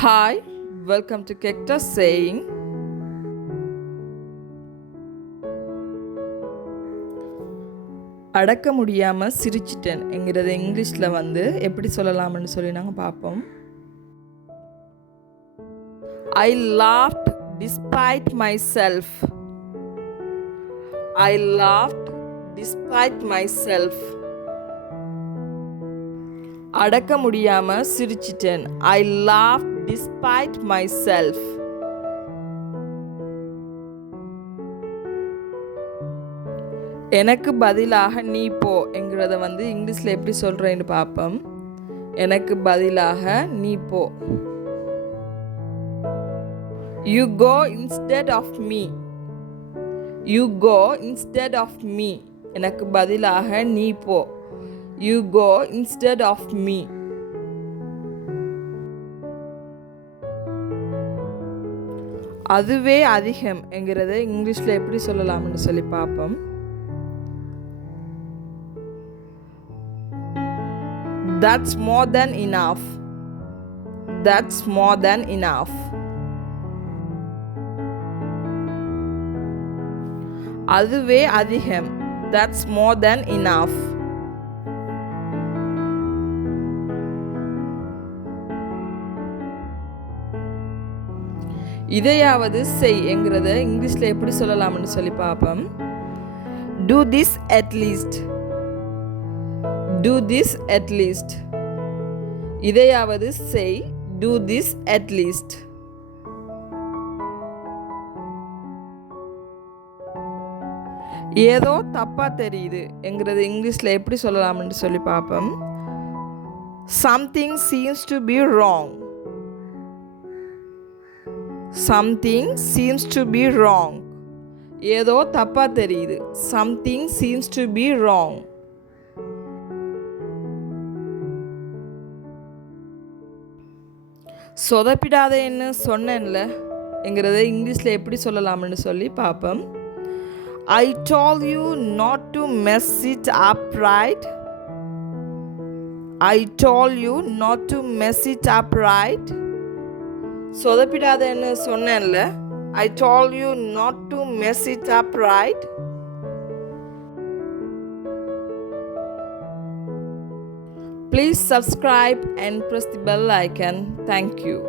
Hi, welcome to Kekta saying. அடக்க முடியாமல் சிரிச்சிட்டேன் என்கிறத இங்கிலீஷில் எப்படி சொல்லலாம்னு சொல்லி நாங்கள் பார்ப்போம். I laughed despite myself. I laughed despite myself. அடக்க முடியாமல் சிரிச்சிட்டேன். I laughed despite myself. எனக்கு பதிலாக நீ போ என்கிறத இங்கிலீஷில் எப்படி சொல்கிறேன்னு பார்ப்போம். எனக்கு பதிலாக நீ போ. You go instead of me. You go instead of me. எனக்கு பதிலாக நீ போ. You go instead of me. அதுவே அதிகம் என்கிறத இங்கிலீஷில் எப்படி சொல்லலாம்னு சொல்லி பார்ப்போம். That's more than enough. That's more than enough. அதுவே அதிகம். That's more than enough. இதையாவது செய் என்கிறத இங்கிலீஷில் எப்படி சொல்லலாம்னு சொல்லி பார்ப்போம். Do this at least. Do this at least. இதையாவது செய். Do this at least. ஏதோ தப்பா தெரியுது என்கிறது இங்கிலீஷில் எப்படி சொல்லலாம்னு சொல்லி பார்ப்போம். Something seems to be wrong. Something seems to be wrong. ஏதோ தப்பா தெரியுது. Something seems to be wrong. சொதப்பிடாதேன்னு சொன்னேன்ல என்கிறத இங்கிலீஷில் எப்படி சொல்லலாம்னு சொல்லி பார்ப்போம். I told you not to mess it up, right? I told you not to mess it up, right? சொதப்பிடாதேன்னு சொன்னேன்ல. I told you not to mess it up, right? Please subscribe and press the bell icon. Thank you.